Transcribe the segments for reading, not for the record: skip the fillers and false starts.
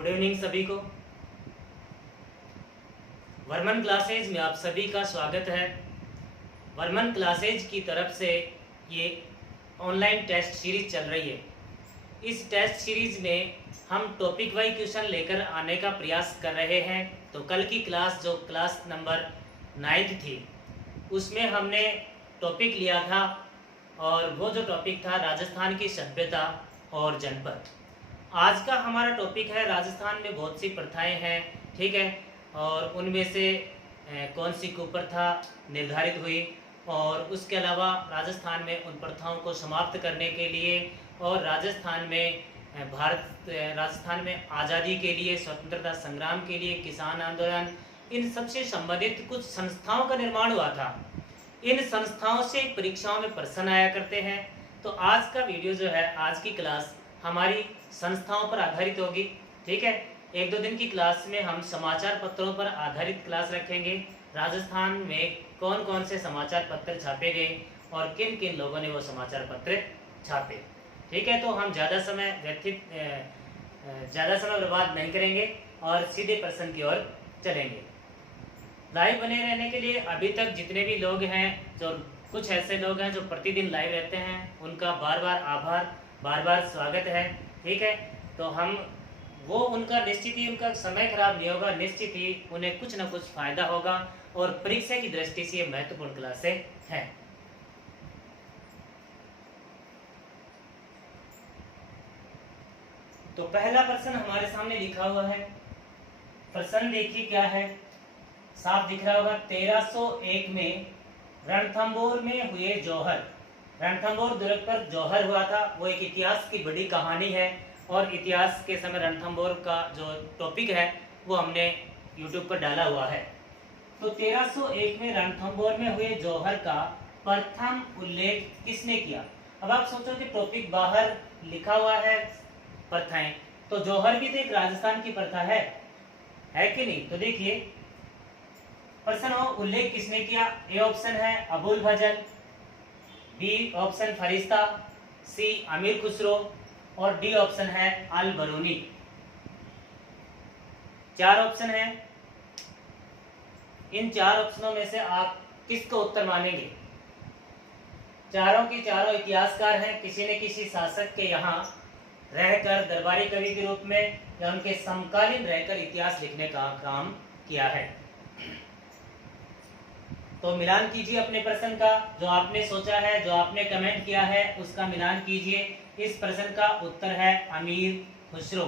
Good evening सभी को। Varman classes में आप सभी का स्वागत है। वर्मन क्लासेज की तरफ से ये ऑनलाइन टेस्ट सीरीज चल रही है। इस टेस्ट सीरीज में हम टॉपिक वाइज क्वेश्चन लेकर आने का प्रयास कर रहे हैं। तो कल की क्लास जो क्लास नंबर 9 थी उसमें हमने टॉपिक लिया था और वो जो टॉपिक था राजस्थान की सभ्यता और जनपद। आज का हमारा टॉपिक है राजस्थान में बहुत सी प्रथाएं हैं, ठीक है, और उनमें से कौन सी कुप्रथा निर्धारित हुई और उसके अलावा राजस्थान में उन प्रथाओं को समाप्त करने के लिए और राजस्थान में आज़ादी के लिए, स्वतंत्रता संग्राम के लिए, किसान आंदोलन, इन सबसे संबंधित कुछ संस्थाओं का निर्माण हुआ था। इन संस्थाओं से परीक्षाओं में प्रश्न आया करते हैं। तो आज का वीडियो जो है, आज की क्लास हमारी संस्थाओं पर आधारित होगी, ठीक है। 1-2 दिन की क्लास में हम समाचार पत्रों पर आधारित क्लास रखेंगे। राजस्थान में कौन कौन से समाचार पत्र छापे गए और किन किन लोगों ने वो समाचार पत्र छापे, ठीक है। तो हम ज़्यादा समय बर्बाद नहीं करेंगे और सीधे प्रश्न की ओर चलेंगे। लाइव बने रहने के लिए अभी तक जितने भी लोग हैं, जो कुछ ऐसे लोग हैं जो प्रतिदिन लाइव रहते हैं, उनका बार बार आभार, बार बार स्वागत है, ठीक है। तो हम वो उनका निश्चित ही उनका समय खराब नहीं होगा, निश्चित ही उन्हें कुछ ना कुछ फायदा होगा और परीक्षा की दृष्टि से ये महत्वपूर्ण क्लासें हैं। तो पहला प्रश्न हमारे सामने लिखा हुआ है। प्रश्न देखिए क्या है, साफ दिख रहा होगा। 1301 में रणथंभौर में हुए जौहर, रणथंभौर दुर्ग पर जौहर हुआ था। वो एक इतिहास की बड़ी कहानी है और इतिहास के समय रणथंभौर का जो टॉपिक है वो हमने YouTube पर डाला हुआ है। तो 1301 में रणथंभौर में हुए जौहर का प्रथम उल्लेख किसने किया? अब आप सोचो कि टॉपिक बाहर लिखा हुआ है प्रथाएं, तो जौहर भी तो एक राजस्थान की प्रथा है कि नहीं? तो देखिए प्रश्न हो, उल्लेख किसने किया? ए ऑप्शन है अबुल फजल, बी ऑप्शन फरिश्ता, सी अमीर खुसरो और डी ऑप्शन है अल बरूनी। 4 ऑप्शन है। इन 4 ऑप्शनों में से आप किसको उत्तर मानेंगे? चारों की चारों इतिहासकार हैं, किसी न किसी शासक के यहाँ रहकर दरबारी कवि के रूप में या उनके समकालीन रहकर इतिहास लिखने का काम किया है। तो मिलान कीजिए अपने प्रश्न का, जो आपने सोचा है, जो आपने कमेंट किया है, उसका मिलान कीजिए। इस प्रश्न का उत्तर है अमीर खुसरो।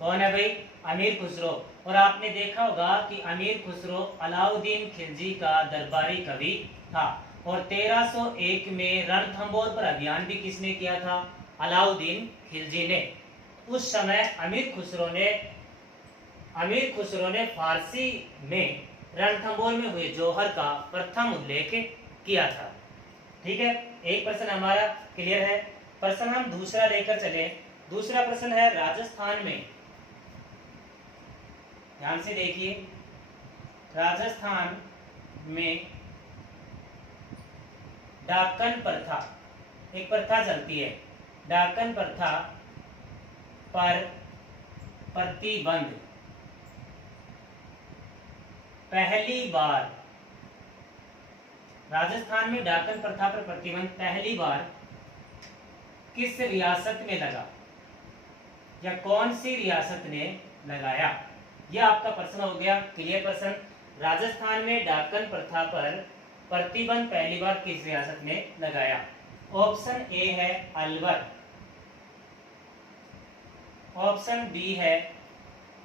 कौन है भाई? अमीर खुसरो। और आपने देखा होगा कि अमीर खुसरो अलाउद्दीन खिलजी का दरबारी कवि था। और 1301 में रणथंभौर पर अभियान भी किसने किया था? अलाउद्दीन खिलजी ने। उस समय अमीर खुसरो ने फारसी में रणथंभौर में हुए जौहर का प्रथम उल्लेख किया था, ठीक है। एक प्रश्न हमारा क्लियर है। प्रश्न हम दूसरा लेकर चले। दूसरा प्रश्न है राजस्थान में, ध्यान से देखिए, राजस्थान में डाकन प्रथा, एक प्रथा चलती है, डाकन प्रथा पर प्रतिबंध पहली बार, राजस्थान में डाकन प्रथा पर प्रतिबंध पहली बार किस रियासत में लगा या कौन सी रियासत ने लगाया? यह आपका प्रश्न हो गया। क्लियर प्रश्न। राजस्थान में डाकन प्रथा पर प्रतिबंध पहली बार किस रियासत ने लगाया? ऑप्शन ए है अलवर, ऑप्शन बी है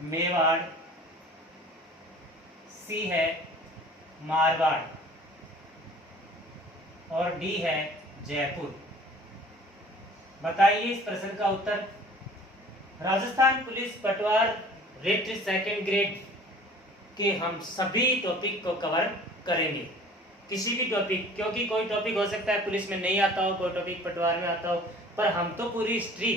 मेवाड़, सी है मारवाड़ और डी है जयपुर। बताइए इस प्रश्न का उत्तर। राजस्थान पुलिस पटवार रिट 2nd ग्रेड के हम सभी टॉपिक को कवर करेंगे। किसी भी टॉपिक, क्योंकि कोई टॉपिक हो सकता है पुलिस में नहीं आता हो, कोई टॉपिक पटवार में आता हो, पर हम तो पूरी हिस्ट्री,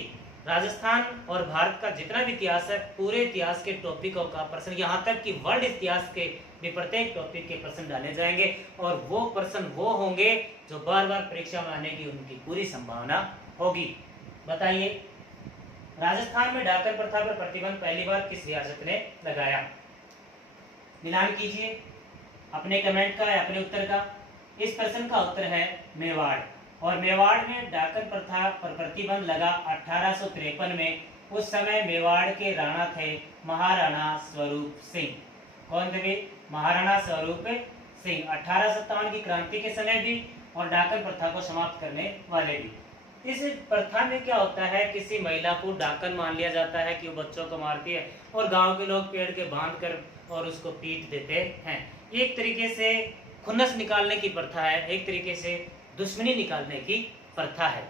राजस्थान और भारत का जितना भी इतिहास है, पूरे इतिहास के टॉपिकों का प्रश्न, यहाँ तक कि वर्ल्ड इतिहास के भी प्रत्येक टॉपिक के प्रश्न डाले जाएंगे और वो प्रश्न वो होंगे जो बार बार परीक्षा में आने की उनकी पूरी संभावना होगी। बताइए राजस्थान में डाकन प्रथा पर प्रतिबंध पहली बार किस रियासत ने लगाया? मिलान कीजिए अपने कमेंट का या अपने उत्तर का। इस प्रश्न का उत्तर है मेवाड़। और मेवाड़ में डाकन प्रथा पर प्रतिबंध लगा 1853 में। उस समय मेवाड़ के राणा थे महाराणा स्वरूप सिंह। कौन थे वे? महाराणा स्वरूप सिंह। 1857 की क्रांति के समय भी और डाकन प्रथा को समाप्त करने वाले भी। इस प्रथा में क्या होता है, किसी महिला को डाकन मान लिया जाता है कि वो बच्चों को मारती है और गांव के लोग पेड़ के बांध कर और उसको पीट देते हैं। एक तरीके से खुन्नस निकालने की प्रथा है, एक तरीके से दुश्मनी निकालने की प्रथा है।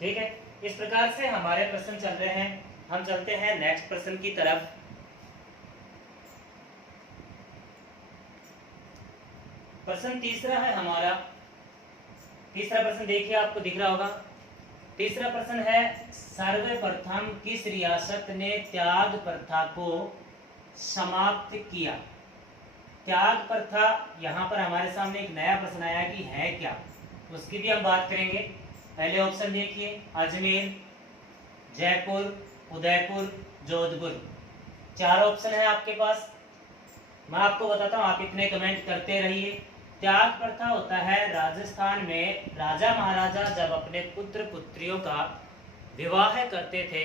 ठीक है, इस प्रकार से हमारे प्रश्न चल रहे हैं। हम चलते हैं नेक्स्ट प्रश्न की तरफ। प्रश्न तीसरा है हमारा। तीसरा प्रश्न देखिए, आपको दिख रहा होगा। तीसरा प्रश्न है, सर्वप्रथम किस रियासत ने त्याग प्रथा को समाप्त किया? त्याग प्रथा, यहाँ पर हमारे सामने एक नया प्रश्न आया कि है क्या, उसकी भी हम बात करेंगे। पहले ऑप्शन देखिए, अजमेर, जयपुर, उदयपुर, जोधपुर। 4 ऑप्शन है आपके पास। मैं आपको बताता हूँ, आप इतने कमेंट करते रहिए। त्याग प्रथा होता है राजस्थान में राजा महाराजा जब अपने पुत्र पुत्रियों का विवाह करते थे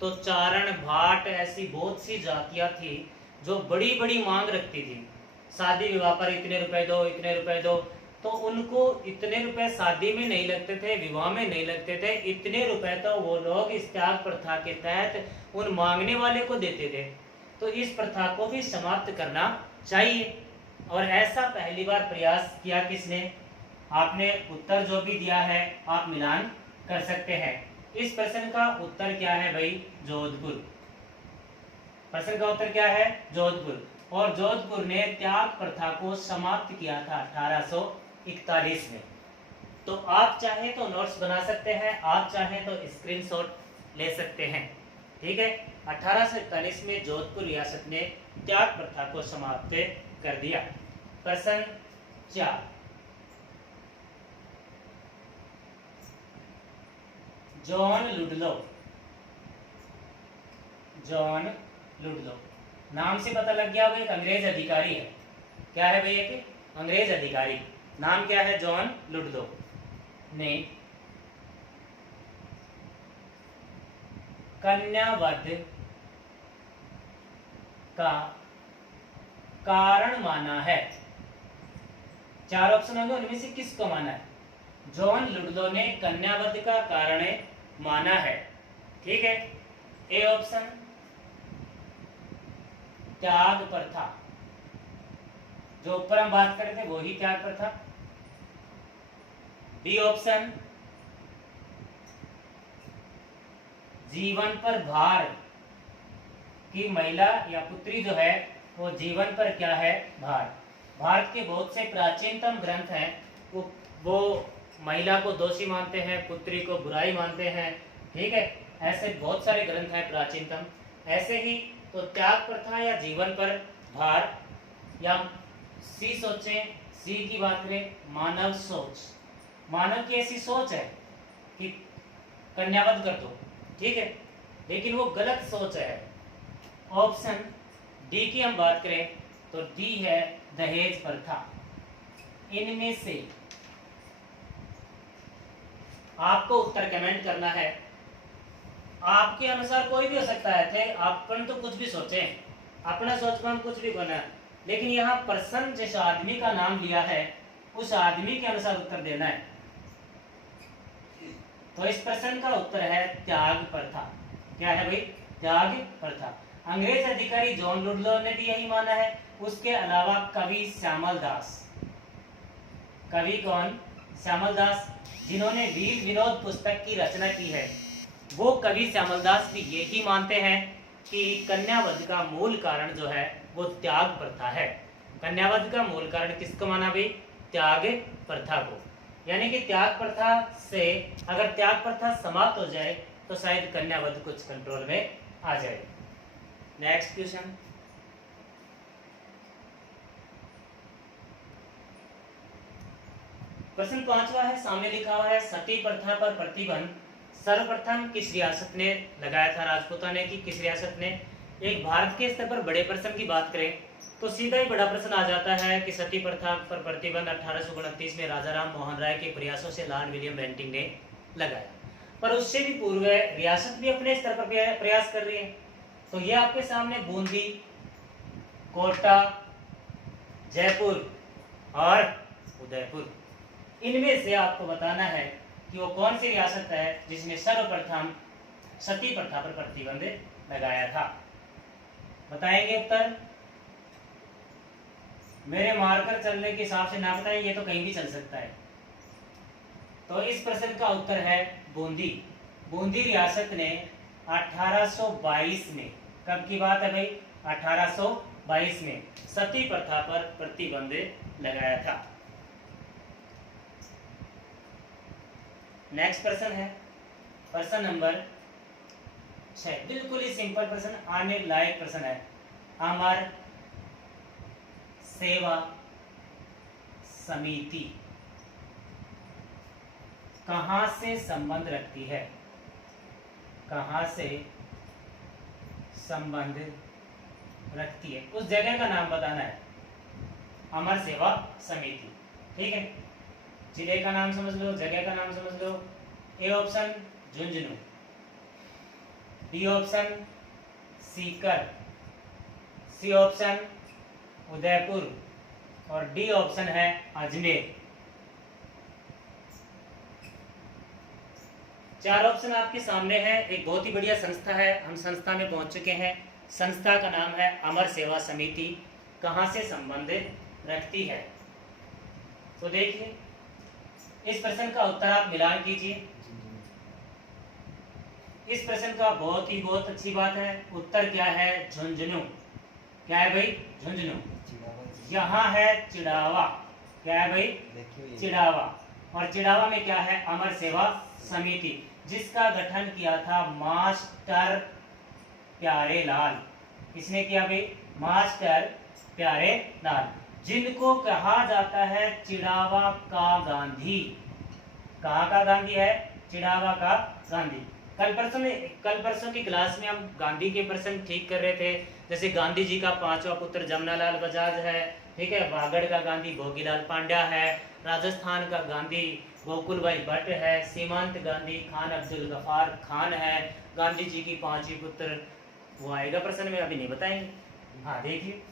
तो चारण, भाट, ऐसी बहुत सी जातियां थी जो बड़ी बड़ी मांग रखती थी। शादी विवाह पर इतने रुपए दो, इतने रुपए दो। तो उनको इतने रुपए शादी में नहीं लगते थे, विवाह में नहीं लगते थे। इतने रुपए तो वो लोग इस त्याग प्रथा के तहत उन मांगने वाले को देते थे। तो इस प्रथा को भी समाप्त करना चाहिए। और ऐसा पहली बार प्रयास किया किसने? आपने उत्तर जो भी दिया है आप मिलान कर सकते हैं। इस प्रश्न का उत्तर क्या है भाई? जोधपुर। प्रश्न का उत्तर क्या है? जोधपुर। और जोधपुर ने त्याग प्रथा को समाप्त किया था 1841 में। तो आप चाहे तो नोट्स बना सकते हैं, आप चाहे तो स्क्रीनशॉट ले सकते हैं। ठीक है, 1841 में जोधपुर रियासत ने त्याग प्रथा को समाप्त कर दिया। प्रश्न 4, जॉन लुडलो। जॉन लुडलो नाम से पता लग गया, वो एक अंग्रेज अधिकारी है। क्या है भैया? कि अंग्रेज अधिकारी। नाम क्या है? जॉन लुडलो ने कन्यावध का कारण माना है। 4 ऑप्शन होंगे, उनमें से किसको माना है? जॉन लुडलो ने कन्यावध का कारण माना है। ठीक है, ए ऑप्शन त्याग प्रथा, जो ऊपर हम बात कर रहे थे वो ही त्याग प्रथा। बी ऑप्शन जीवन पर भार, की महिला या पुत्री जो है वो जीवन पर क्या है? भार। भारत के बहुत से प्राचीनतम ग्रंथ हैं, वो महिला को दोषी मानते हैं, पुत्री को बुराई मानते हैं। ठीक है, ऐसे बहुत सारे ग्रंथ हैं प्राचीनतम। ऐसे ही तो त्याग प्रथा या जीवन पर भार, या सी सोचें, सी की बात करें, मानव सोच। मानव की ऐसी सोच है कि कन्यावध कर दो, ठीक है, लेकिन वो गलत सोच है। ऑप्शन डी की हम बात करें तो डी है दहेज प्रथा। इनमें से आपको उत्तर कमेंट करना है। आपके अनुसार कोई भी हो सकता है, थे अपन तो कुछ भी सोचे, अपना सोच में हम कुछ भी बना, लेकिन यहाँ प्रश्न जिस आदमी का नाम लिया है उस आदमी के अनुसार उत्तर देना है। तो इस प्रश्न का उत्तर है त्याग प्रथा। क्या है भाई? त्याग प्रथा। अंग्रेज अधिकारी जॉन लुडलो ने भी यही माना है। उसके अलावा कवि श्यामल दास, कवि कौन? श्यामल दास, जिन्होंने वीर विनोद पुस्तक की रचना की है, वो कवि श्यामल दास भी यही मानते हैं कि कन्यावध का मूल कारण जो है वो त्याग प्रथा है। कन्यावध का मूल कारण किसको माना भाई? त्याग प्रथा को। यानी कि त्याग प्रथा से, अगर त्याग प्रथा समाप्त हो जाए तो शायद कन्यावध कुछ कंट्रोल में आ जाए। नेक्स्ट क्वेश्चन, प्रश्न 5वां है, सामने लिखा हुआ है सती प्रथा पर प्रतिबंध सर्वप्रथम किस रियासत ने लगाया था राजपूतों ने, कि किस रियासत ने? एक भारत के स्तर पर बड़े प्रश्न की बात करें तो सीधा ही बड़ा प्रश्न आ जाता है कि सती प्रथा पर प्रतिबंध 1829 में राजा राम मोहन राय के प्रयासों से लॉर्ड विलियम बेंटिंक ने लगाया। पर उससे भी पूर्व रियासत भी अपने स्तर पर प्रयास कर रही है। तो ये आपके सामने बूंदी, कोटा, जयपुर और उदयपुर, इनमें से आपको बताना है कि वो कौन सी रियासत है जिसने सर्वप्रथम सती प्रथा पर प्रतिबंध लगाया था। बताएंगे उत्तर? मेरे मार्कर चलने के हिसाब से ना बताएं, ये तो कहीं भी चल सकता है। तो इस प्रश्न का उत्तर है बूंदी। बूंदी रियासत ने 1822 में, कब की बात है भाई? 1822 में सती प्रथा पर प्रतिबंध लगाया था। नेक्स्ट प्रश्न है प्रश्न नंबर 6। बिल्कुल ही सिंपल प्रश्न, आने लायक प्रश्न है। अमर सेवा समिति कहां से संबंध रखती है? कहां से संबंध रखती है? उस जगह का नाम बताना है। अमर सेवा समिति, ठीक है। जिले का नाम समझ लो, जगह का नाम समझ लो। A option Jhunjhunu, b option Sikar, c option Udaipur और डी ऑप्शन है अजमेर। 4 ऑप्शन आपके सामने है। एक बहुत ही बढ़िया संस्था है, हम संस्था में पहुंच चुके हैं। संस्था का नाम है अमर सेवा समिति। कहां से संबंध रखती है? तो देखिए इस प्रश्न का उत्तर आप मिलान कीजिए। इस प्रश्न का बहुत अच्छी बात है, उत्तर क्या है? झुंझुनू। क्या है भाई? झुंझुनू। यहाँ है चिड़ावा। क्या है भाई? चिड़ावा। और चिड़ावा में क्या है? अमर सेवा समिति, जिसका गठन किया था मास्टर प्यारेलाल। किसने किया भाई? मास्टर प्यारेलाल, जिनको कहा जाता है चिड़ावा का गांधी। कहाँ का गांधी है? चिड़ावा का गांधी। कल परसों की क्लास में हम गांधी के प्रश्न ठीक कर रहे थे। जैसे गांधी जी का 5वां पुत्र जमनालाल बजाज है, ठीक है। वागड़ का गांधी भोगीलाल पांड्या है। राजस्थान का गांधी गोकुल भाई भट्ट है। सीमांत गांधी खान अब्दुल गफार खान है। गांधी जी की 5वीं पुत्र, वो आएगा प्रश्न में, अभी नहीं बताएंगे। हाँ देखिए,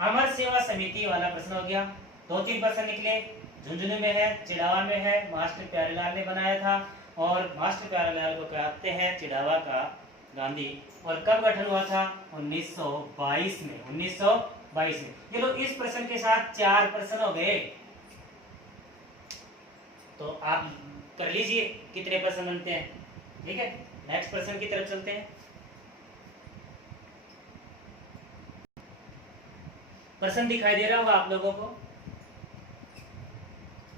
अमर सेवा समिति वाला प्रश्न हो गया। 2-3 प्रश्न निकले। झुंझुनू में है, चिड़ावा में है, मास्टर प्यारेलाल ने बनाया था। और मास्टर प्यारेलाल को कहते हैं चिड़ावा का गांधी। और कब गठन हुआ था? 1922 में। 1922 में। ये लो, इस प्रश्न के साथ 4 प्रश्न हो गए। तो आप कर लीजिए कितने प्रश्न बनते हैं, ठीक है। नेक्स्ट प्रश्न की तरफ चलते हैं। प्रश्न दिखाई दे रहा होगा आप लोगों को।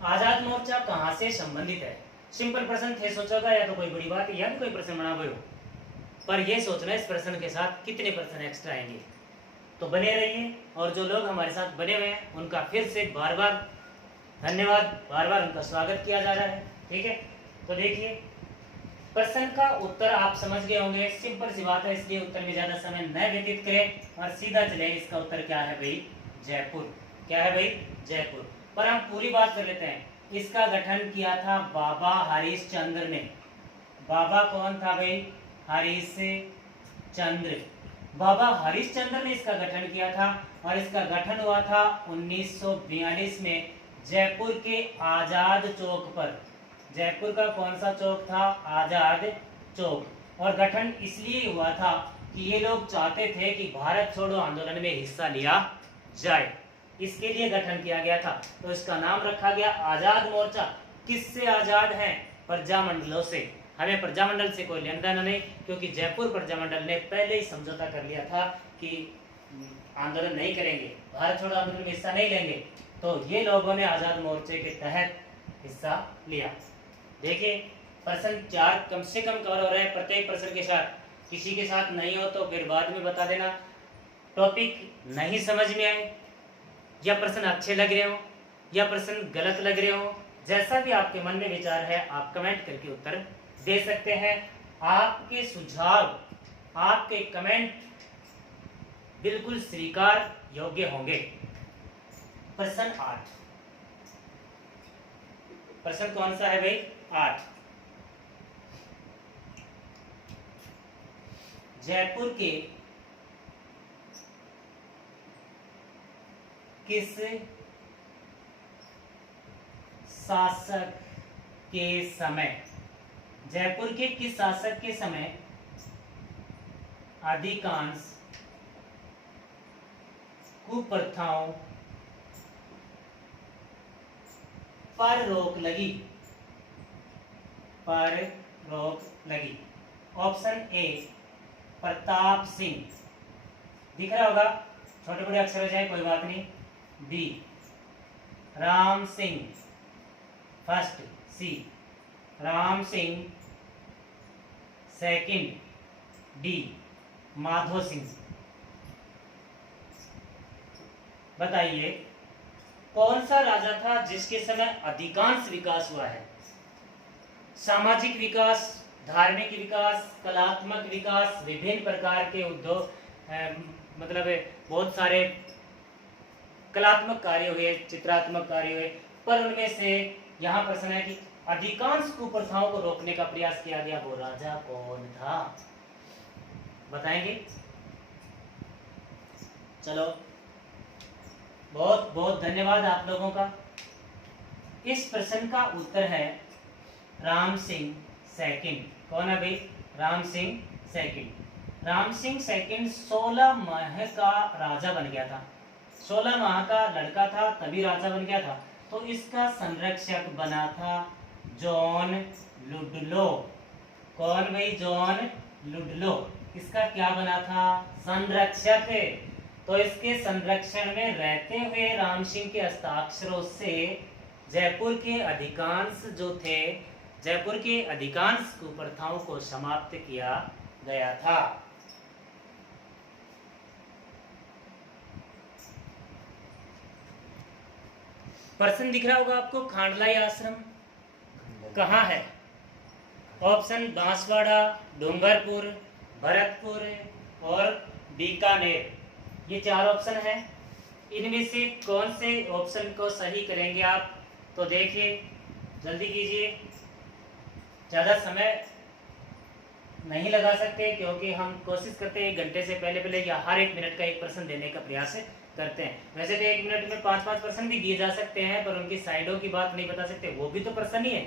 आजाद मोर्चा कहां से संबंधित है? सिंपल प्रश्न थे, सोचोगा या तो कोई बड़ी बात है या तो कोई प्रश्न बना हुआ हो, पर यह सोचना इस प्रश्न के साथ कितने प्रश्न एक्स्ट्रा आएंगे। तो बने रहिए, और जो लोग हमारे साथ बने हुए हैं उनका फिर से बार बार धन्यवाद, बार बार उनका स्वागत किया जा रहा है, ठीक है। तो देखिए प्रश्न का उत्तर आप समझ गए होंगे, सिंपल सी बात है, इसलिए उत्तर में ज्यादा समय न व्यतीत करें और सीधा चले। इसका उत्तर क्या है भाई? जयपुर। क्या है भाई? जयपुर। पर हम पूरी बात कर लेते हैं। इसका गठन किया था बाबा हरिश्चंद्र ने। बाबा कौन था भाई? हरिश्चंद्र। बाबा हरिश्चंद्र ने इसका गठन किया था और इसका गठन हुआ था 1942 में जयपुर के आजाद चौक पर। जयपुर का कौन सा चौक था? आजाद चौक। और गठन इसलिए हुआ था कि ये लोग चाहते थे कि भारत छोड़ो आंदोलन में हिस्सा लिया जाए, इसके लिए गठन किया गया था। तो इसका नाम रखा गया आजाद मोर्चा। किससे आजाद हैं? प्रजामंडलों से। हमें प्रजामंडल से कोई लेना देना नहीं, क्योंकि जयपुर प्रजामंडल ने पहले ही समझौता कर लिया था कि आंदोलन नहीं करेंगे, भारत छोड़ो आंदोलन में हिस्सा नहीं लेंगे। तो ये लोगों ने आजाद मोर्चे के तहत हिस्सा लिया। देखिए प्रश्न 4 कम से कम कवर हो रहे हैं प्रत्येक प्रश्न के साथ। किसी के साथ नहीं हो तो फिर बाद में बता देना। टॉपिक नहीं समझ में आए, या प्रश्न अच्छे लग रहे हो या प्रश्न गलत लग रहे हो, जैसा भी आपके मन में विचार है आप कमेंट करके उत्तर दे सकते हैं। आपके सुझाव, आपके कमेंट बिल्कुल स्वीकार योग्य होंगे। प्रश्न 8, प्रश्न कौन सा है भाई? 8। जयपुर के किस शासक के समय, जयपुर के किस शासक के समय अधिकांश कुप्रथाओं पर रोक लगी? पर रोक लगी। ऑप्शन ए प्रताप सिंह, दिख रहा होगा, छोटे बड़े अक्षर हो जाए कोई बात नहीं। बी राम सिंह, फर्स्ट सी राम सिंह, सेकंड डी माधो सिंह। बताइए कौन सा राजा था जिसके समय अधिकांश विकास हुआ है? सामाजिक विकास, धार्मिक विकास, कलात्मक विकास, विभिन्न प्रकार के उद्योग, मतलब बहुत सारे कलात्मक कार्य हुए, चित्रात्मक कार्य हुए, पर उनमें से यहाँ प्रश्न है कि अधिकांश कुप्रथाओं को रोकने का प्रयास किया गया, वो राजा कौन था? बताएंगे? चलो, बहुत बहुत धन्यवाद आप लोगों का। इस प्रश्न का उत्तर है राम सिंह सेकंड। कौन है भाई? राम सिंह सेकंड। राम सिंह सेकंड 16 माह का राजा बन गया था, 16 माह का लड़का था तभी राजा बन गया था। तो इसका संरक्षक बना था जॉन लुडलो। कौन भाई? John Ludlow. इसका क्या बना था? संरक्षक। तो इसके संरक्षण में रहते हुए राम सिंह के हस्ताक्षरों से जयपुर के अधिकांश जो थे, जयपुर के अधिकांश कुप्रथाओं को समाप्त किया गया था। प्रश्न दिख रहा होगा आपको, खांडलाई आश्रम कहाँ है? ऑप्शन बांसवाड़ा, डूंगरपुर, भरतपुर और बीकानेर। ये 4 ऑप्शन हैं। इनमें से कौन से ऑप्शन को सही करेंगे आप? तो देखिए, जल्दी कीजिए, ज़्यादा समय नहीं लगा सकते क्योंकि हम कोशिश करते हैं 1 घंटे से पहले या हर 1 मिनट का एक प्रश्न देने का प्रयास करते हैं। वैसे तो 1 मिनट में 5-5 प्रश्न भी दिए जा सकते हैं, पर उनकी साइडों की बात नहीं बता सकते, वो भी तो प्रश्न ही है।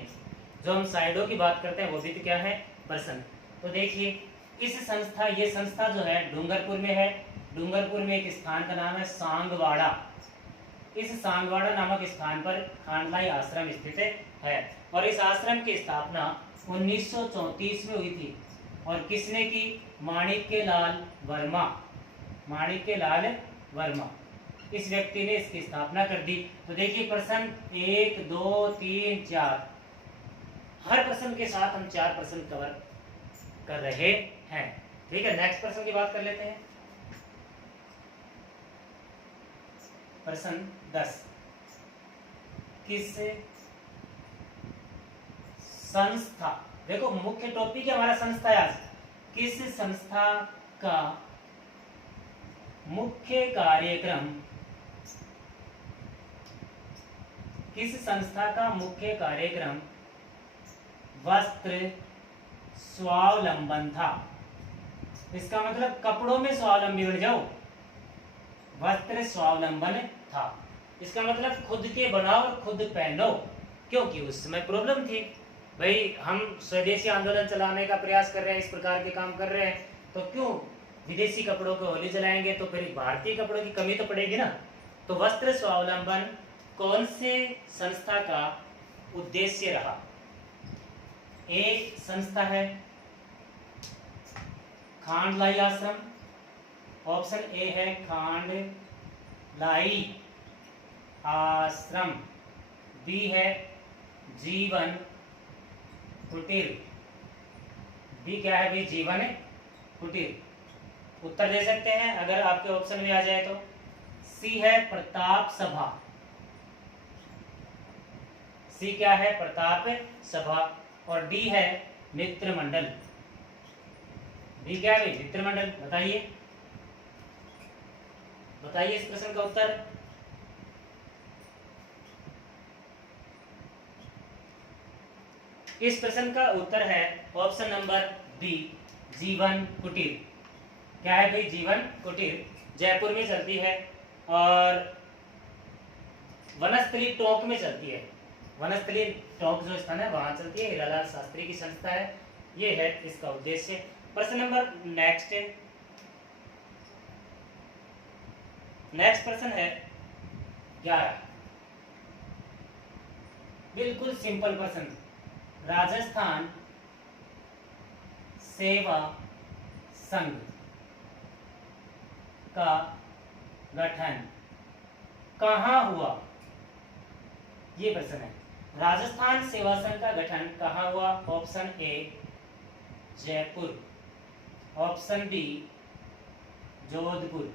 जो हम साइडों की बात करते हैं वो भी तो क्या है? प्रश्न। तो देखिए, इस संस्था, ये संस्था जो है डूंगरपुर में है। डूंगरपुर में एक स्थान का नाम है सांगवाड़ा। इस सांगवाड़ा नामक स्थान पर खांडलाई आश्रम स्थित है और इस आश्रम की स्थापना 1934 में हुई थी। और किसने की? माणिक्यलाल वर्मा। माणिक्यलाल वर्मा, इस व्यक्ति ने इसकी स्थापना कर दी। तो देखिए प्रश्न 1, 2, 3, 4, हर प्रश्न के साथ हम 4 प्रश्न कवर कर रहे हैं। ठीक है, नेक्स्ट प्रश्न की बात कर लेते हैं। प्रश्न 10, किस संस्था, देखो मुख्य टॉपिक है हमारा संस्था है आज, किस संस्था का मुख्य कार्यक्रम, किस संस्था का मुख्य कार्यक्रम वस्त्र स्वावलंबन था? इसका मतलब कपड़ों में स्वावलंबी बन जाओ, वस्त्र स्वावलंबन था। इसका मतलब खुद के बनाओ और खुद पहनो, क्योंकि उस समय प्रॉब्लम थी भाई, हम स्वदेशी आंदोलन चलाने का प्रयास कर रहे हैं, इस प्रकार के काम कर रहे हैं, तो क्यों विदेशी कपड़ों को होली जलाएंगे? तो फिर भारतीय कपड़ों की कमी तो पड़ेगी ना। तो वस्त्र स्वावलंबन कौन से संस्था का उद्देश्य रहा? एक संस्था है खांडलाई आश्रम, ऑप्शन ए है खांडलाई आश्रम, बी है जीवन कुटीर, बी क्या है भाई? जीवन कुटीर। उत्तर दे सकते हैं अगर आपके ऑप्शन में आ जाए तो। सी है प्रताप सभा, सी क्या है? प्रताप सभा। और डी है मित्र मंडल। डी क्या है? मित्र मंडल। बताइए बताइए इस प्रश्न का उत्तर। इस प्रश्न का उत्तर है ऑप्शन नंबर बी, जीवन कुटीर। क्या है भाई? जीवन कुटीर जयपुर में चलती है और वनस्थली टोंक में चलती है। वनस्थली टोंक जो स्थान है वहां चलती है। हीरालाल शास्त्री की संस्था है। ये है इसका उद्देश्य। प्रश्न नंबर नेक्स्ट प्रश्न है 11। बिल्कुल सिंपल प्रश्न। राजस्थान सेवा संघ का गठन कहाँ हुआ? ये प्रश्न है। राजस्थान सेवा संघ का गठन कहाँ हुआ? Option a Jaipur, option b Jodhpur,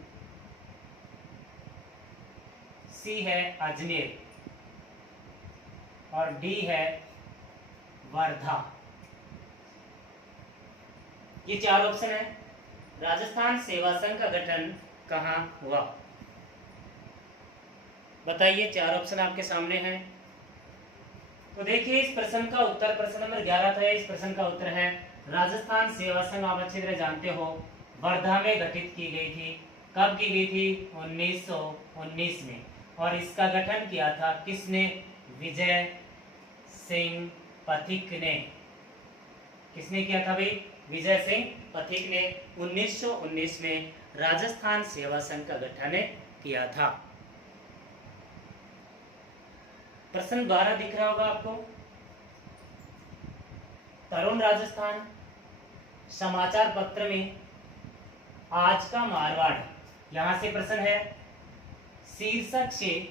c है अजमेर और डी है वर्धा। ये 4 ऑप्शन है। राजस्थान सेवा संघ का गठन कहाँ हुआ? बताइए, 4 ऑप्शन आपके सामने हैं। तो देखिए इस प्रश्न का उत्तर, प्रश्न नंबर 11 था। इस प्रश्न का उत्तर है राजस्थान सेवा संघ। आप अच्छी तरह जानते हो वर्धा में गठित की गई थी। कब की गई थी? 1919 में। और इसका गठन किया था किसने? विजय सिंह पथिक ने। किसने किया था भाई? विजय सिंह पथिक ने 1919 में राजस्थान सेवा संघ का गठन किया था। प्रश्न 12 दिख रहा होगा आपको। तरुण राजस्थान समाचार पत्र में आज का मारवाड़, यहां से प्रश्न है। शीर्षक से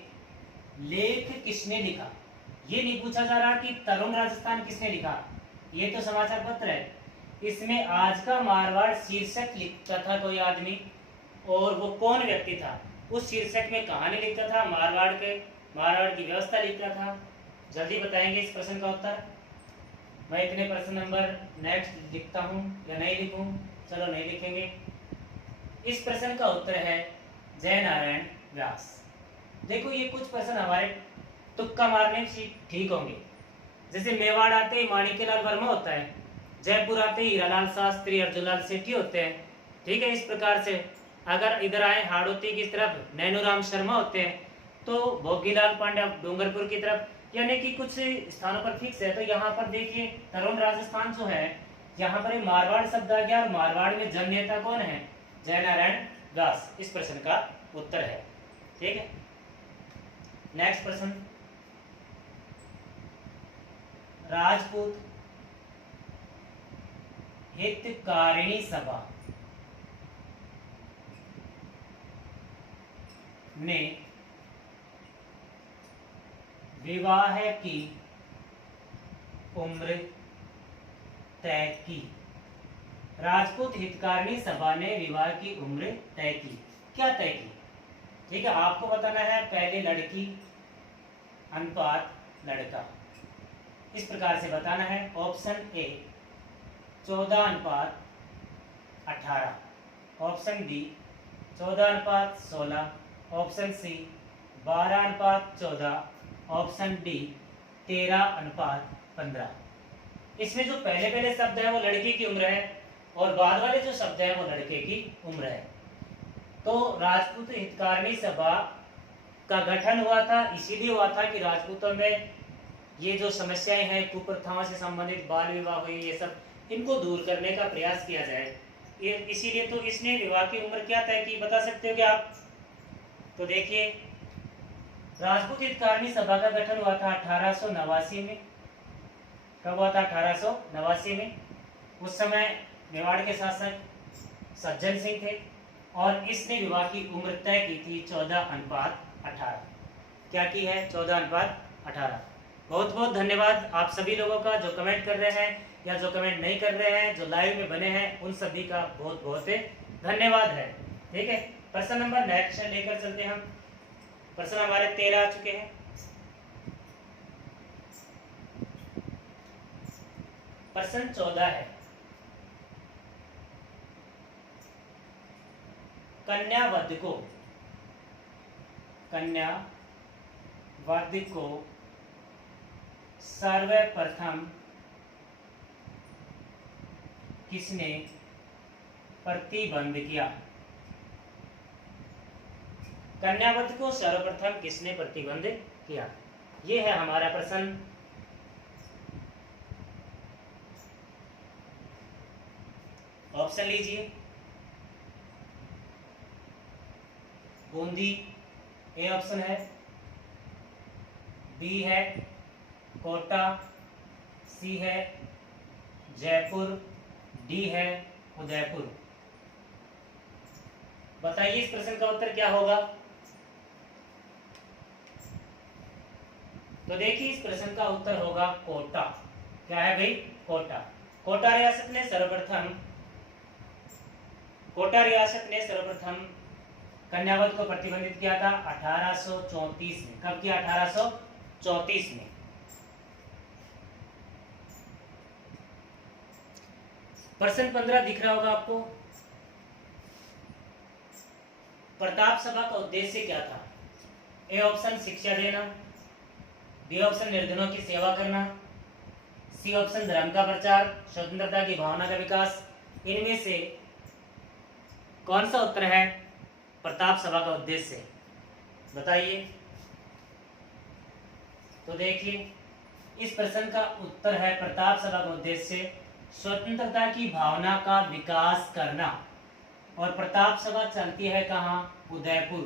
लेख किसने लिखा? ये नहीं पूछा जा रहा कि तरुण राजस्थान किसने लिखा, ये तो समाचार पत्र है। इसमें आज का मारवाड़ शीर्षक लिखता था कोई आदमी, और वो कौन व्यक्ति था? उस शीर्षक में कहानी लिखता था, मारवाड़ की व्यवस्था लिखता था। जल्दी बताएंगे इस प्रश्न का उत्तर। मैं इतने प्रश्न नंबर नेक्स्ट लिखता हूँ या नहीं लिखूं? चलो नहीं लिखेंगे। इस प्रश्न का उत्तर है जय नारायण व्यास। देखो ये कुछ प्रश्न हमारे तुक्का मारने से ठीक होंगे। जैसे मेवाड़ आते ही माणिक्यलाल वर्मा होता है, जयपुर आते ही हीरालाल शास्त्री, अर्जुनलाल सेठी होते हैं। ठीक है, इस प्रकार से अगर इधर आए हाड़ौती की तरफ नैनूराम शर्मा होते हैं, तो भोगीलाल पांड्या डूंगरपुर की तरफ, यानी कि कुछ स्थानों पर फिक्स है। तो यहाँ पर देखिए तरुण राजस्थान जो है, यहाँ पर मारवाड़ शब्द आ गया और मारवाड़ में जन नेता कौन है? जय नारायण व्यास। इस प्रश्न का उत्तर है। ठीक है, नेक्स्ट प्रश्न। राजपूत हितकारिणी सभा ने विवाह की उम्र तय की। राजपूत हितकारिणी सभा ने विवाह की उम्र तय की। क्या तय की? ठीक है, आपको बताना है पहले लड़की अनुपात लड़का। इस प्रकार से बताना है। Option a 14:18, option b 14:16, option c 12:14, option d 13:15। इसमें जो पहले पहले शब्द है वो लड़की की उम्र है और बाद वाले जो शब्द है वो लड़के की उम्र है। तो राजपूत हितकारिणी सभा का गठन हुआ था, इसीलिए हुआ था कि राजपूतों में ये जो समस्याएं हैं, कुप्रथाओं से संबंधित बाल विवाह हुई, ये सब इनको दूर करने का प्रयास किया जाए। ये इसीलिए तो इसने विवाह की उम्र क्या तय की, बता सकते हो क्या आप? तो देखिए राजपूत हितकारिणी सभा का गठन हुआ था 1889 में। कब हुआ था? 1889 में। उस समय मेवाड़ के शासक सज्जन सिंह थे और इसने विवाह की उम्र तय की थी 14:18। क्या की है? 14:18। बहुत बहुत धन्यवाद आप सभी लोगों का जो कमेंट कर रहे हैं या जो कमेंट नहीं कर रहे हैं, जो लाइव में बने हैं, उन सभी का बहुत बहुत धन्यवाद है। ठीक है, प्रश्न नंबर नेक्स्ट लेकर चलते हैं हम। प्रश्न हमारे 13 आ चुके हैं। प्रश्न 14 है, कन्यावध को सर्वप्रथम किसने प्रतिबंध किया? कन्यावध को सर्वप्रथम किसने प्रतिबंध किया? ये है हमारा प्रश्न। ऑप्शन लीजिए। बूंदी ए ऑप्शन है, बी है कोटा, सी है जयपुर, डी है उदयपुर। बताइए इस प्रश्न का उत्तर क्या होगा? तो देखिए इस प्रश्न का उत्तर होगा कोटा। क्या है भाई? कोटा। कोटा रियासत ने सर्वप्रथम कन्यावध को प्रतिबंधित किया था 1834 में। कब किया? 1834 में। प्रश्न 15 दिख रहा होगा आपको। प्रताप सभा का उद्देश्य क्या था? ए ऑप्शन शिक्षा देना, बी ऑप्शन निर्धनों की सेवा करना, सी ऑप्शन धर्म का प्रचार, स्वतंत्रता की भावना का विकास। इनमें से कौन सा उत्तर है प्रताप सभा का उद्देश्य? बताइए। तो देखिए इस प्रश्न का उत्तर है प्रताप सभा का उद्देश्य स्वतंत्रता की भावना का विकास करना। और प्रताप सभा चलती है कहाँ? उदयपुर।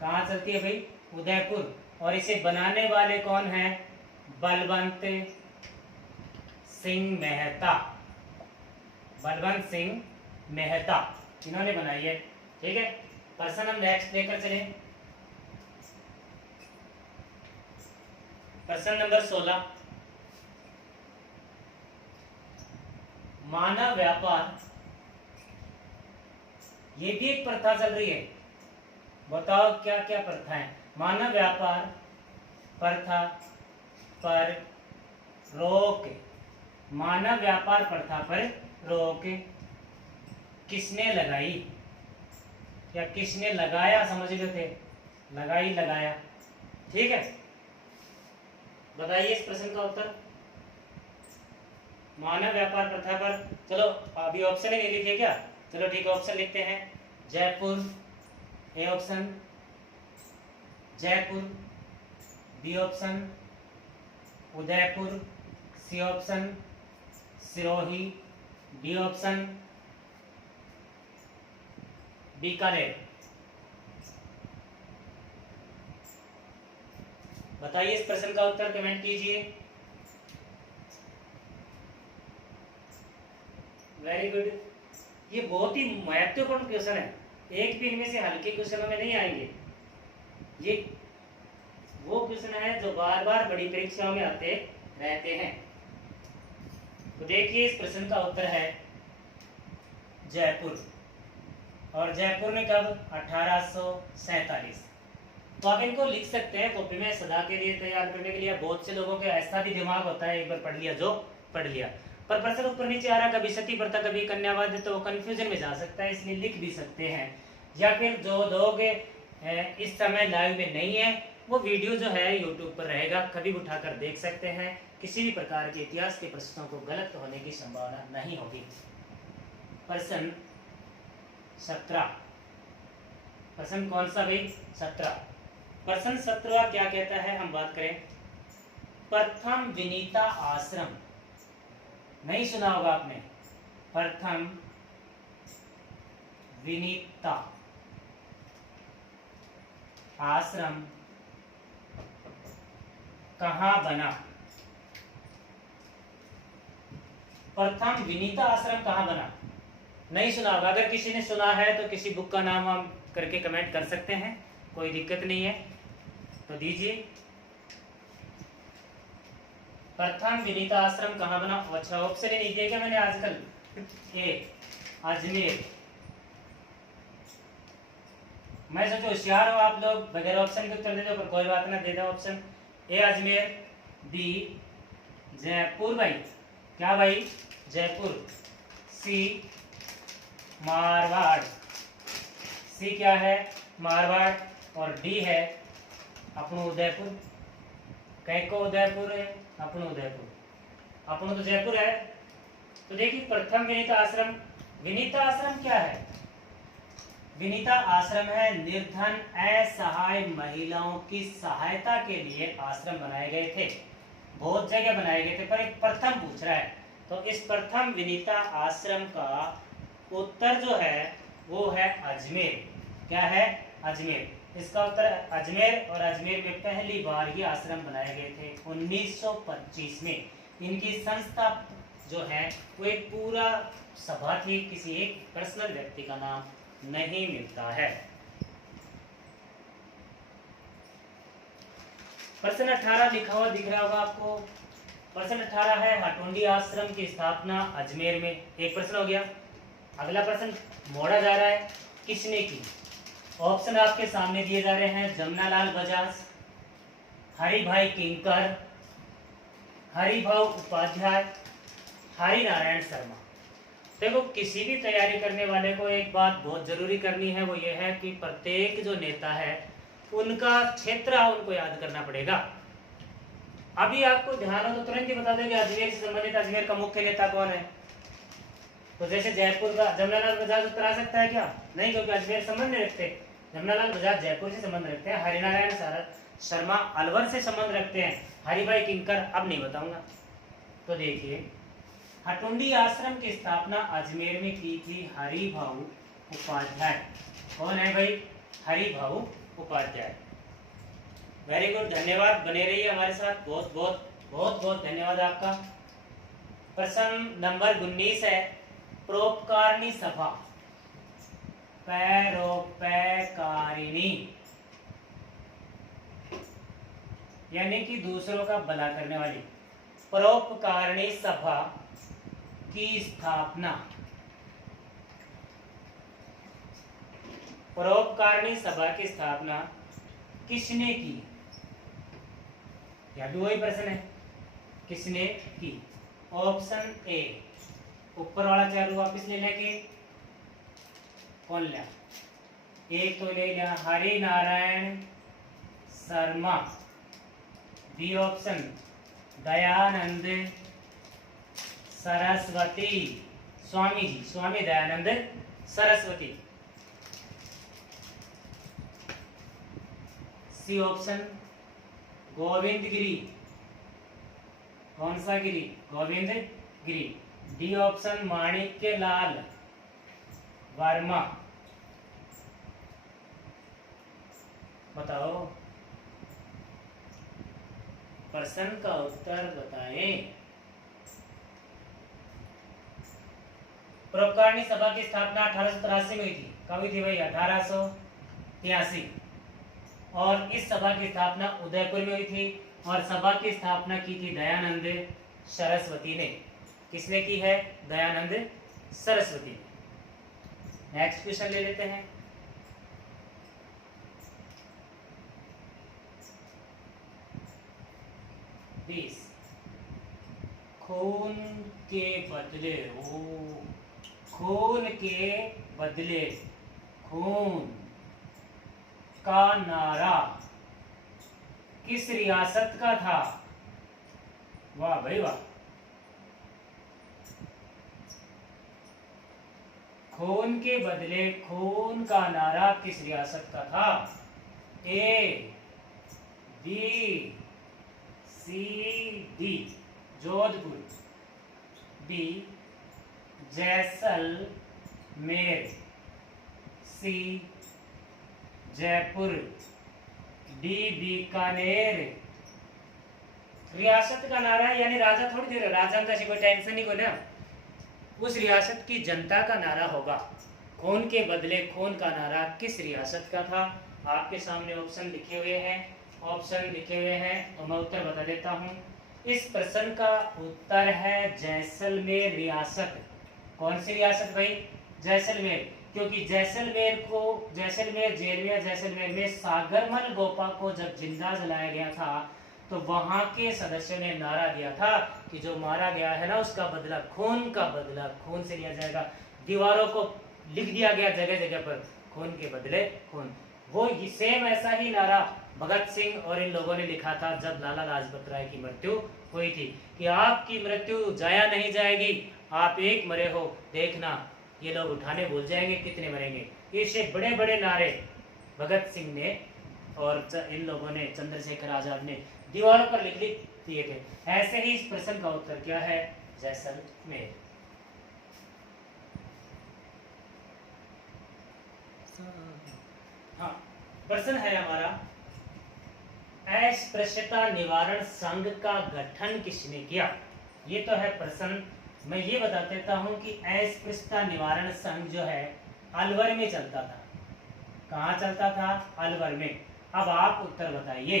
कहाँ चलती है भाई? उदयपुर। और इसे बनाने वाले कौन हैं? बलवंत सिंह मेहता। बलवंत सिंह मेहता इन्होंने बनाई है। ठीक है, प्रश्न हम नेक्स्ट लेकर चले। प्रश्न नंबर 16, मानव व्यापार, ये भी एक प्रथा चल रही है। बताओ क्या क्या प्रथा है? मानव व्यापार प्रथा पर रोक। मानव व्यापार प्रथा पर रोक किसने लगाई या किसने लगाया? समझ गए थे? लगाया। ठीक है, बताइए इस प्रश्न का उत्तर। मानव व्यापार प्रथा पर, चलो अभी ऑप्शन ही नहीं लिखे क्या? चलो ठीक है, ऑप्शन लिखते हैं। Jaipur a option, Jaipur b option, Udaipur c option, Sirohi d option, Bikaner. बताइए इस प्रश्न का उत्तर, कमेंट कीजिए। Very good. ये बहुत ही महत्वपूर्ण क्वेश्चन है, एक भी इनमें से हल्के क्वेश्चनों में नहीं आएंगे। ये वो क्वेश्चन है जो बार बार बड़ी परीक्षाओं में आते रहते हैं। तो देखिए इस प्रश्न का उत्तर है जयपुर। और जयपुर ने कब? 1847। तो आप इनको लिख सकते हैं कॉपी में सदा के लिए तैयार करने के लिए। बहुत से लोगों के ऐसा भी दिमाग होता है, एक बार पढ़ लिया जो पढ़ लिया, पर प्रश्न ऊपर नीचे आ रहा, कभी सती प्रथा कभी कन्यावध, तो कंफ्यूजन में जा सकता है, इसलिए लिख भी सकते हैं। या फिर जो लोग इस समय लाइव में नहीं है वो वीडियो जो है यूट्यूब पर रहेगा, कभी उठाकर देख सकते हैं। किसी भी प्रकार के इतिहास के प्रश्नों को गलत होने की संभावना नहीं होगी। प्रश्न 17, प्रश्न कौन सा भाई? 17। प्रश्न 17 क्या कहता है? हम बात करें प्रथम विनीता आश्रम। नहीं सुना होगा आपने, प्रथम विनीता आश्रम कहाँ बना? प्रथम विनीता आश्रम कहाँ बना? नहीं सुना होगा। अगर किसी ने सुना है तो किसी बुक का नाम हम करके कमेंट कर सकते हैं, कोई दिक्कत नहीं है, तो दीजिए। प्रथम विनीता आश्रम कहाँ बना? अच्छा, ऑप्शन ही नहीं दिया क्या मैंने आजकल? ए अजमेर। मैं सोचो होशियार हो आप लोग, बगैर ऑप्शन के उत्तर दे दो, पर कोई बात ना, दे दो ऑप्शन। ए अजमेर, बी जयपुर भाई, क्या भाई? जयपुर। सी मारवाड़। सी क्या है? मारवाड़। और डी है अपनो उदयपुर। कैको उदयपुर है? अपनो उदयपुर। अपनो तो जयपुर है। तो देखिए प्रथम विनीता आश्रम। विनीता आश्रम क्या है? विनीता आश्रम है निर्धन असहाय महिलाओं की सहायता के लिए आश्रम बनाए गए थे। बहुत जगह बनाए गए थे पर एक प्रथम पूछ रहा है, तो इस प्रथम विनीता आश्रम का उत्तर जो है वो है अजमेर। क्या है? अजमेर। इसका उत्तर अजमेर। और अजमेर में पहली बार ये आश्रम बनाए गए थे 1925 में। इनकी संस्था जो है वो एक पूरा सभा थी, किसी एक पर्सनल व्यक्ति का नाम नहीं मिलता है। प्रश्न 18 लिखा हुआ दिख रहा होगा आपको। प्रश्न 18 है हटोंडी आश्रम की स्थापना अजमेर में। एक प्रश्न हो गया। अगला प्रश्न मोड़ा जा रहा है, किसने की? ऑप्शन आपके सामने दिए जा रहे हैं। जमनालाल बजाज, हरिभाई किंकर, हरिभाऊ उपाध्याय, हरिनारायण शर्मा। देखो किसी भी तैयारी करने वाले को एक बात बहुत जरूरी करनी है, वो ये है कि प्रत्येक जो नेता है उनका क्षेत्र उनको याद करना पड़ेगा। अभी आपको ध्यान हो तो तुरंत ही बता देंगे अजमेर से संबंधित अजमेर का मुख्य नेता कौन है। तो जैसे जयपुर का जमनालाल बजाज उत्तर आ सकता है क्या? नहीं, क्योंकि अजमेर संबंध नहीं रखते। जमनालाल बजाज जयपुर से संबंध रखते हैं। हरिनारायण शर्मा अलवर से संबंध रखते हैं। हरिभाई किंकर अब नहीं बताऊंगा। तो देखिए हटुंडी आश्रम की स्थापना अजमेर में की थी हरिभाऊ उपाध्याय। कौन है भाई? हरिभाऊ उपाध्याय। वेरी गुड, धन्यवाद। बने रहिए हमारे साथ। बहुत बहुत बहुत बहुत धन्यवाद आपका। प्रश्न नंबर 19 है परोपकारिणी सभा। परोपकारिणी यानी कि दूसरों का भला करने वाली। परोपकारिणी सभा की स्थापना, परोपकारिणी सभा की स्थापना किसने की? या भी वही प्रश्न है, किसने की? ऑप्शन ए, ऊपर वाला चार वापिस ले लेंगे। कौन लिया? एक तो ले लिया Harinarayan Sharma. B option Dayanand Saraswati, Swami ji, Swami Dayanand Saraswati. C option Govind गिरी। कौन सा गिरी? गोविंद गिरी। डी ऑप्शन माणिक्य लाल वर्मा। बताओ, प्रश्न का उत्तर बताएं। परोपकारिणी सभा की स्थापना 1883 में हुई थी। कब हुई थी भाई? 1883। और इस सभा की स्थापना उदयपुर में हुई थी और सभा की स्थापना की थी दयानंद सरस्वती ने। किसने की है? दयानंद सरस्वती। नेक्स्ट क्वेश्चन ले लेते हैं। खून के बदले, खून के बदले खून का नारा किस रियासत का था? वाह भाई वाह। खून के बदले खून का नारा किस रियासत का था? ए, बी, सी, डी जोधपुर, बी जैसलमेर, सी जयपुर, डी बीकानेर। रियासत का नारा यानी राजा थोड़ी दे रहे, राजा में कोई टेंशन नहीं कोई ना। उस रियासत की जनता का नारा होगा। खून के बदले खून का नारा किस रियासत का था? आपके सामने ऑप्शन लिखे हुए हैं। ऑप्शन लिखे हुए हैं तो मैं उत्तर बता देता हूं। इस प्रश्न का उत्तर है जैसलमेर रियासत। कौन सी रियासत भाई? जैसलमेर। क्योंकि जैसलमेर जेल में, जैसलमेर में सागरमल गोपा को जब जिंदा जलाया गया था तो वहां के सदस्यों ने नारा दिया था कि जो मारा गया है ना, उसका बदला, खून का बदला खून से लिया जाएगा। दीवारों को लिख दिया गया जगह जगह पर, खून के बदले खून। वो सेम ऐसा ही नारा भगत सिंह और इन लोगों ने लिखा था जब लाला लाजपत राय की मृत्यु हुई थी, कि आपकी मृत्यु जाया नहीं जाएगी, आप एक मरे हो, देखना ये लोग उठाने भूल जाएंगे, कितने मरेंगे। ऐसे बड़े बड़े नारे भगत सिंह ने और इन लोगों ने, चंद्रशेखर आजाद ने दीवारों पर लिख दिए थे। ऐसे ही इस प्रश्न का उत्तर क्या है? जैसलमेर। हाँ, प्रश्न है हमारा, अस्पृश्यता निवारण संघ का गठन किसने किया? ये तो है प्रश्न। मैं ये बता देता हूँ कि अस्पृश्यता निवारण संघ जो है अलवर में चलता था। कहाँ चलता था? अलवर में। अब आप उत्तर बताइए,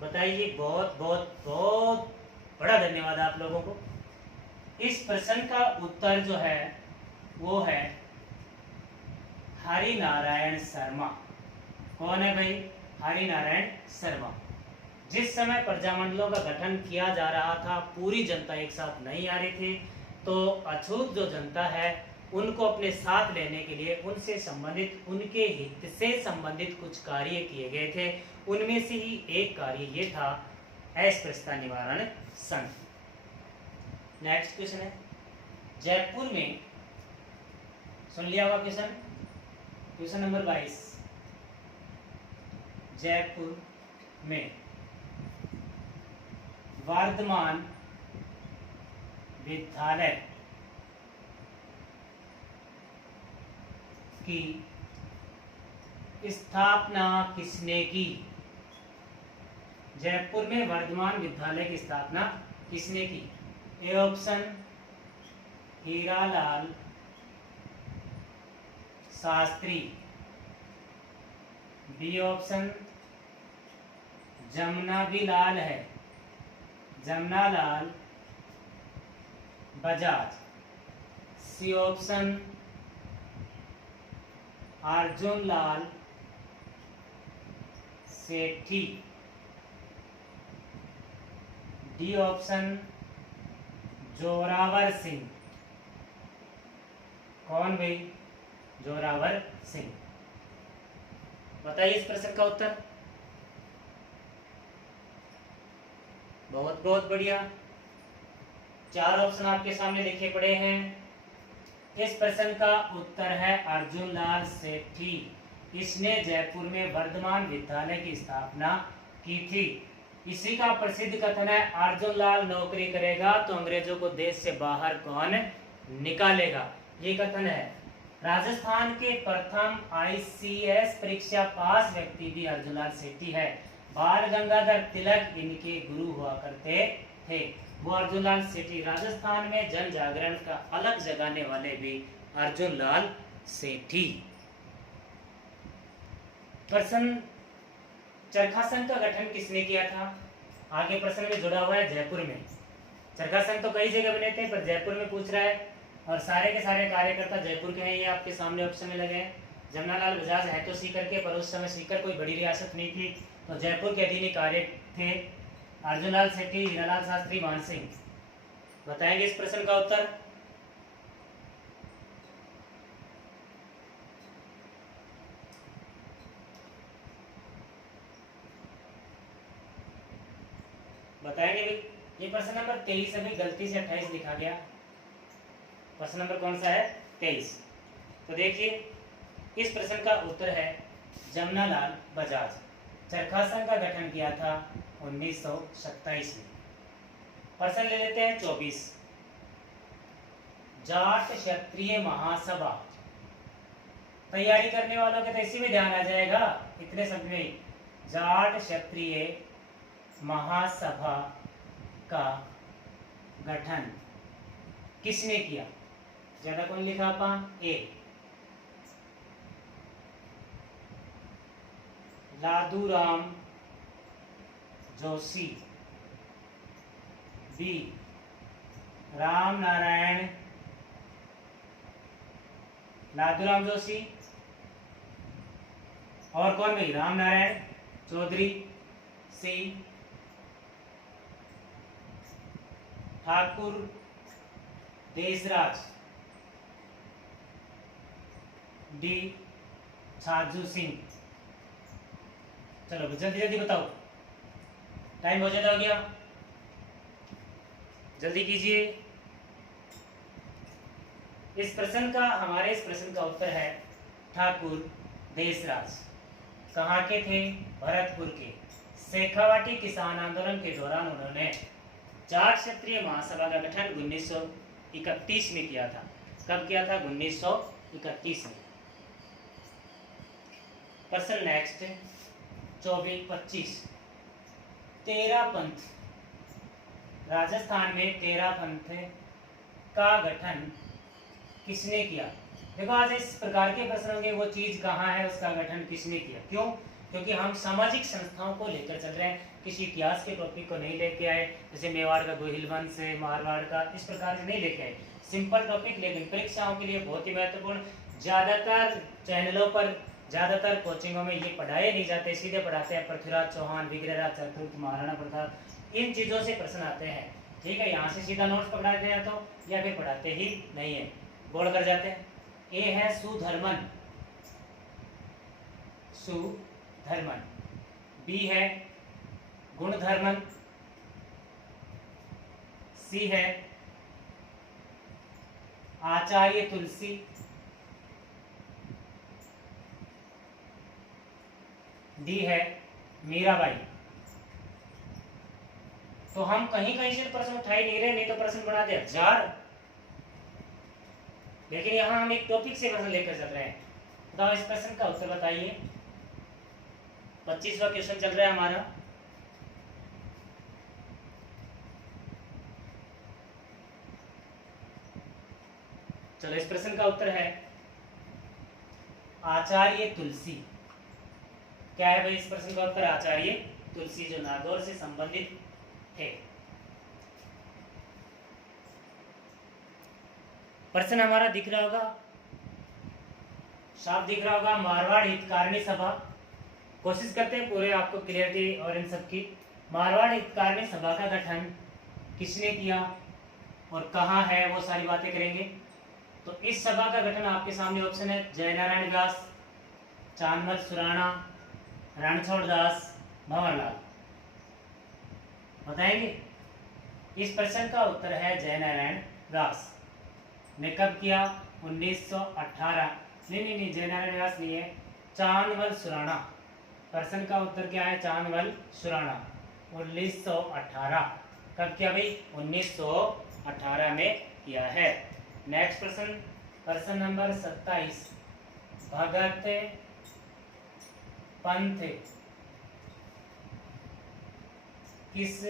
बताइए। बहुत बहुत बहुत बड़ा धन्यवाद आप लोगों को। इस प्रश्न का उत्तर जो है वो है हरिनारायण शर्मा। कौन है भाई? हरिनारायण शर्मा। जिस समय प्रजामंडलों का गठन किया जा रहा था, पूरी जनता एक साथ नहीं आ रही थी, तो अछूत जो जनता है उनको अपने साथ लेने के लिए उनसे संबंधित, उनके हित से संबंधित कुछ कार्य किए गए थे। उनमें से ही एक कार्य ये था अस्पृश्यता निवारण संघ। नेक्स्ट क्वेश्चन है, जयपुर में, सुन लिया होगा क्वेश्चन, क्वेश्चन नंबर 22। जयपुर में वर्धमान विद्यालय की स्थापना किसने की? जयपुर में वर्धमान विद्यालय की स्थापना किसने की? A option Hiralal Shastri, b option Jamnalal है, Jamnalal Bajaj, c option Arjun Lal Sethi, d option Zorawar Singh. कौन भाई? जोरावर सिंह। बताइए इस प्रश्न का उत्तर। बहुत बहुत बढ़िया, 4 ऑप्शन आपके सामने लिखे पड़े हैं। इस प्रश्न का उत्तर है अर्जुन लाल सेठी। इसने जयपुर में वर्धमान विद्यालय की स्थापना की थी। इसी का प्रसिद्ध कथन है, अर्जुन लाल नौकरी करेगा तो अंग्रेजों को देश से बाहर कौन निकालेगा। ये कथन है। राजस्थान के प्रथम ICS परीक्षा पास व्यक्ति भी अर्जुन लाल सेठी है। बाल गंगाधर तिलक इनके गुरु हुआ करते थे। वो अर्जुन लाल सेठी, राजस्थान में जन जागरण का अलग जगाने वाले भी अर्जुन लाल सेठी। प्रश्न, चरखा संघ का गठन किसने किया था? आगे प्रश्न में जुड़ा हुआ है जयपुर में। चरखा संघ तो कई जगह बने थे, पर जयपुर में पूछ रहा है, और सारे के सारे कार्यकर्ता जयपुर के हैं। ये आपके सामने ऑप्शन में लगे हैं। जमनालाल बजाज है तो सीकर के, पर उस समय सीकर कोई बड़ी रियासत नहीं थी, तो जयपुर के अधीन कार्य थे। अर्जुन लाल सेठी, हीरालाल शास्त्री, मान सिंह। बताएंगे इस प्रश्न का उत्तर। बताएंगे भी। ये प्रश्न नंबर 23 अभी गलती से 28 लिखा गया। प्रश्न नंबर कौन सा है? 23। तो देखिए इस प्रश्न का उत्तर है जमनालाल बजाज। चरखा संघ का गठन किया था 1927 में। प्रश्न ले लेते हैं 24। जाट क्षत्रिय महासभा, तैयारी करने वालों के तो इसी में ध्यान आ जाएगा, इतने शब्द में। जाट क्षत्रिय महासभा का गठन किसने किया? ज्यादा कौन लिखा आपा? ए लादूराम जोशी, बी राम नारायण लादूराम जोशी, और कौन भाई? राम नारायण चौधरी, सी ठाकुर देसराज, डी छाजू सिंह। चलो जल्दी जल्दी बताओ, टाइम बहुत ज्यादा हो गया, जल्दी कीजिए। इस प्रश्न का उत्तर है ठाकुर देसराज। कहाँ के थे? भरतपुर के। शेखावाटी किसान आंदोलन के दौरान उन्होंने जाट क्षत्रिय महासभा का गठन 1931 में किया था। कब किया था? 1931 में। प्रश्न नेक्स्ट 24-25। तेरा पंथ, राजस्थान में तेरा पंथ का गठन किसने किया? देखो आज इस प्रकार के प्रश्न होंगे, वो चीज कहाँ है, उसका गठन किसने किया। क्यों? क्योंकि हम सामाजिक संस्थाओं को लेकर चल रहे हैं, किसी इतिहास के टॉपिक को नहीं लेके आए, जैसे मेवाड़ का गोहिल वंश, मारवाड़ का, इस प्रकार से नहीं लेके आए। सिंपल टॉपिक, लेकिन परीक्षाओं के लिए बहुत ही महत्वपूर्ण। ज्यादातर चैनलों पर, ज्यादातर कोचिंगों में ये पढ़ाए नहीं जाते, सीधे पढ़ाते हैं पृथ्वीराज चौहान, विग्रहराज चतुर्थ, महाराणा प्रताप, इन चीजों से प्रश्न आते हैं। ठीक है, यहाँ से सीधा नोट्स पकड़ाते हैं तो, या फिर पढ़ाते ही नहीं है, बोल कर जाते हैं। ए है सुधर्मन, सुधर्मन। बी है गुणधर्मन। सी है आचार्य तुलसी। डी है मीराबाई। तो हम कहीं कहीं से प्रश्न उठा ही नहीं रहे, नहीं तो प्रश्न बना दे 1000, लेकिन यहां हम एक टॉपिक से प्रश्न लेकर चल रहे हैं। बताओ इस प्रश्न का उत्तर बताइए। 25वां क्वेश्चन चल रहा है हमारा। चलो इस प्रश्न का उत्तर है आचार्य तुलसी। क्या है भाई इस प्रश्न का उत्तर? आचार्य तुलसी, जो नागौर से संबंधित थे। प्रश्न हमारा दिख रहा होगा, साफ दिख रहा होगा, मारवाड़ हितकारिणी सभा। कोशिश करते हैं पूरे आपको क्लियरिटी और इन सब की। मारवाड़ हितकारिणी सभा का गठन किसने किया और कहाँ है, वो सारी बातें करेंगे। तो इस सभा का गठन आपके सामने ऑप्शन है जयनारायण व्यास, चांदमल सुराणा, रणछोड़ दास, भंवरलाल। बताएंगे? इस प्रश्न का उत्तर है जयनारायण व्यास ने कब किया? 1918। नहीं, जयनारायण व्यास नहीं है, चांदमल सुराणा। प्रश्न का उत्तर क्या है? चांदमल सुराणा, 1918। कब किया भाई? 1918 में किया है। नेक्स्ट प्रश्न, प्रश्न नंबर 27। भगत पंथ किस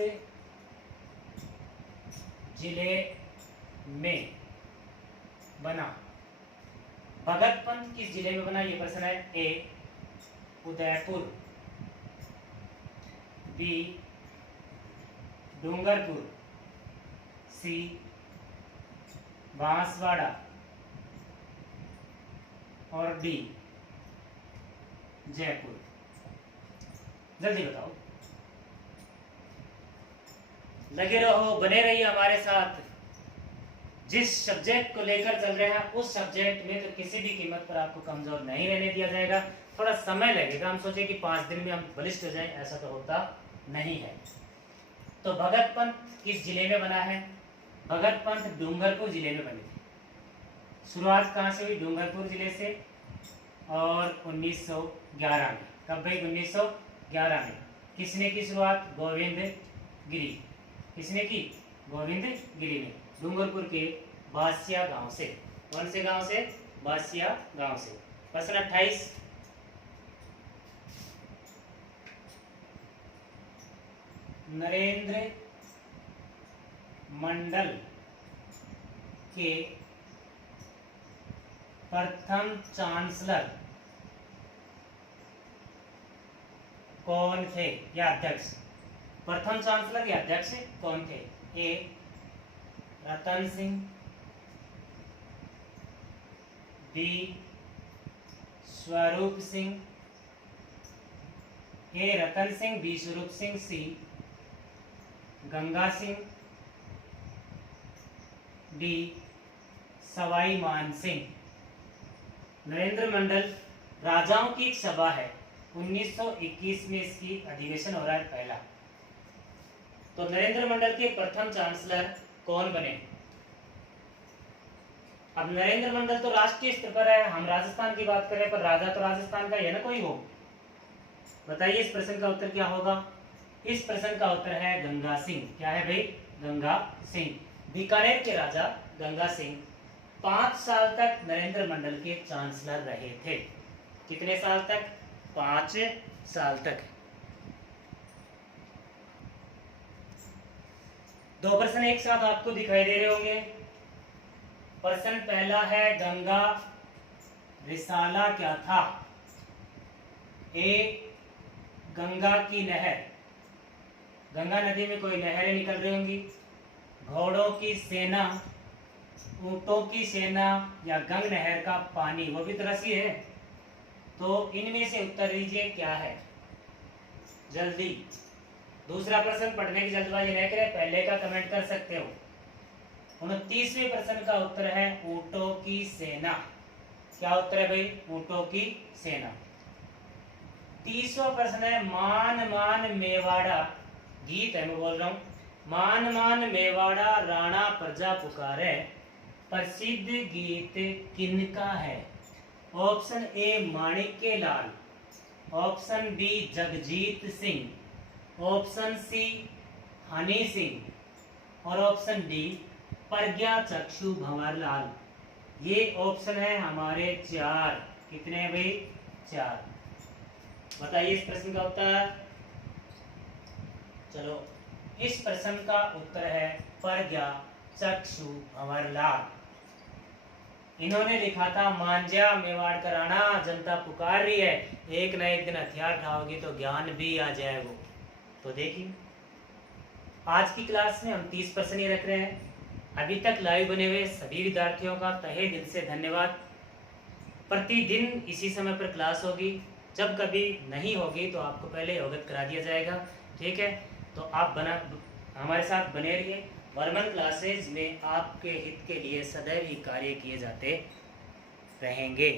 जिले में बना? भगत पंथ किस जिले में बना, ये प्रश्न है। ए उदयपुर, बी डूंगरपुर, सी बांसवाड़ा और डी जयपुर। जल्दी बताओ, लगे रहो, बने रहिए हमारे साथ। जिस सब्जेक्ट को लेकर चल रहे हैं उस सब्जेक्ट में तो किसी भी कीमत पर आपको कमजोर नहीं रहने दिया जाएगा। थोड़ा समय लगेगा, हम सोचे कि 5 दिन में हम बलिष्ठ हो जाएं, ऐसा तो होता नहीं है। तो भगत पंथ किस जिले में बना है? भगत पंथ डूंगरपुर जिले में बनी थी। शुरुआत कहाँ से हुई? डूंगरपुर जिले से, और 1911 में। कब भाई? 1911 में। किसने की शुरुआत? गोविंद गिरी। किसने की? गोविंद गिरी ने, डूंगरपुर के बासिया गांव से। कौन से गांव से? बासिया गांव से। प्रश्न 28। नरेंद्र मंडल के प्रथम चांसलर कौन थे या अध्यक्ष? प्रथम चांसलर या अध्यक्ष कौन थे? ए रतन सिंह, बी स्वरूप सिंह, ए रतन सिंह, बी स्वरूप सिंह, सी गंगा सिंह, डी सवाई मान सिंह। नरेंद्र मंडल राजाओं की एक सभा है, 1921 में इसकी अधिवेशन हो रहा है पहला। तो नरेंद्र मंडल के प्रथम चांसलर कौन बने? अब नरेंद्र मंडल तो राष्ट्रीय स्तर पर है, हम राजस्थान की बात करें, पर राजा तो राजस्थान का ही है ना कोई वो। बताइए इस प्रश्न का उत्तर क्या होगा? इस प्रश्न का उत्तर है गंगा सिंह। क्या है भाई? गंगा सिंह। बीकानेर के राजा गंगा सिंह 5 साल तक नरेंद्र मंडल के चांसलर रहे थे। कितने साल तक? 5 साल तक। 2 प्रश्न एक साथ आपको दिखाई दे रहे होंगे। प्रश्न पहला है, गंगा रिसाला क्या था? ए गंगा की नहर, गंगा नदी में कोई नहरें निकल रही होंगी, घोड़ों की सेना, ऊंटों की सेना, या गंग नहर का पानी, वो भी तो रसी है। तो इनमें से उत्तर दीजिए क्या है जल्दी। दूसरा प्रश्न पढ़ने की जल्दबाजी नहीं करें, पहले का कमेंट कर सकते हो। 29वें प्रश्न का उत्तर है ऊंटों की सेना। क्या उत्तर है भाई? ऊंटों की सेना। 30वां प्रश्न है, मान मान मेवाड़ा, गीत है मैं बोल रहा हूं, मान मान मेवाड़ा राणा प्रजा पुकारे, प्रसिद्ध गीत किनका है? Option a Manikya Lal, option b Jagjit Singh, option c Honey Singh, और ऑप्शन डी प्रज्ञा चक्षु भंवरलाल। ये ऑप्शन है हमारे 4। कितने हैं भाई? 4। बताइए इस प्रश्न का उत्तर। चलो, इस प्रश्न का उत्तर है प्रज्ञा चक्षु भंवरलाल। इन्होंने लिखा था, मांझा मेवाड़ का राणा, जनता पुकार रही है, एक ना एक दिन हथियार उठाओगी तो ज्ञान भी आ जाएगा। तो देखिए आज की क्लास में हम 30 प्रश्न ही रख रहे हैं। अभी तक लाइव बने हुए सभी विद्यार्थियों का तहे दिल से धन्यवाद। प्रतिदिन इसी समय पर क्लास होगी, जब कभी नहीं होगी तो आपको पहले अवगत करा दिया जाएगा। ठीक है, तो आप हमारे साथ बने रहिए। वर्मन क्लासेज में आपके हित के लिए सदैव ही कार्य किए जाते रहेंगे।